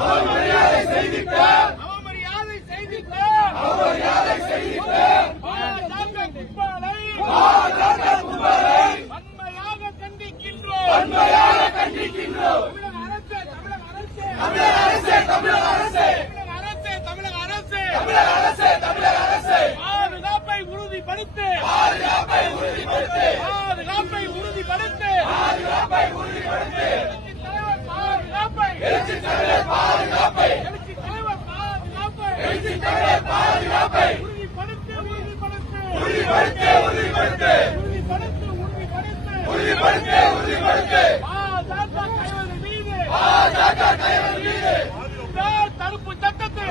அவமரியாதை செய்திட்ட அவமரியாதை செய்திட்ட அவமரியாதை செய்திட்ட பாஜக கும்பலை பாஜக கும்பலை வன்மையாக கண்டிக்கின்றோம் வன்மையாக கண்டிக்கின்றோம் தமிழக அரசே தமிழக அரசே. தமிழக அரசே தமிழக அரசே தமிழக அரசே தமிழக அரசே பாதுகாப்பை உறுதிப்படுத்து. தடுப்பு சட்டத்தை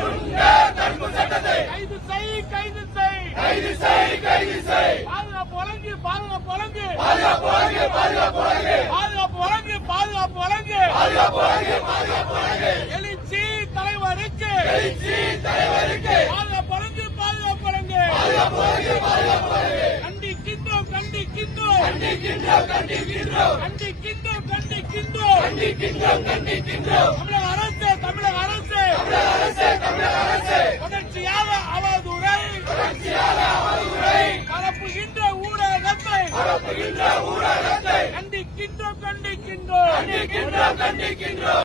தடுப்பு சட்டத்தை கைது செய் கைது செய் கைது செய் கைது செய் பாதுகாப்பு வழங்கு. பாதுகாப்பு வழங்கு பாதுகாப்பு வழங்கு. பாதுகாப்பு வழங்கு பாதுகாப்பு வழங்கு பாதுகாப்பு வழங்கு பாதுகாப்பு வழங்கு பாதுகாப்பு வழங்கு எழுச்சி தலைவருக்கு எழுச்சி தலைவருக்கு பாதுகாப்பு வழங்கு பாதுகாப்பு வழங்கு பாதுகாப்பு வழங்கு பாதுகாப்பு வழங்கு கண்டிக்கின்றோம் கண்டிக்கின்றோம் கண்டிக்கின்றோம். கண்டிக்கின்றோம் கண்டிக்கின்றோம் கண்டிக்கின்றோம் கண்டிக்கின்றோம் கண்டிக்கின்றோம் தமிழக அரசு தமிழக அரசு தமிழக அரசு தமிழக அரசு தொடர்ச்சியாக அவதூறை தொடர்ச்சியாக அவதூறை பரப்புகின்ற ஊடகத்தை பரப்புகின்ற ஊடகத்தை கண்டிக்கின்றோம் கண்டிக்கின்றோம் கண்டிக்கின்றோம் கண்டிக்கின்றோம்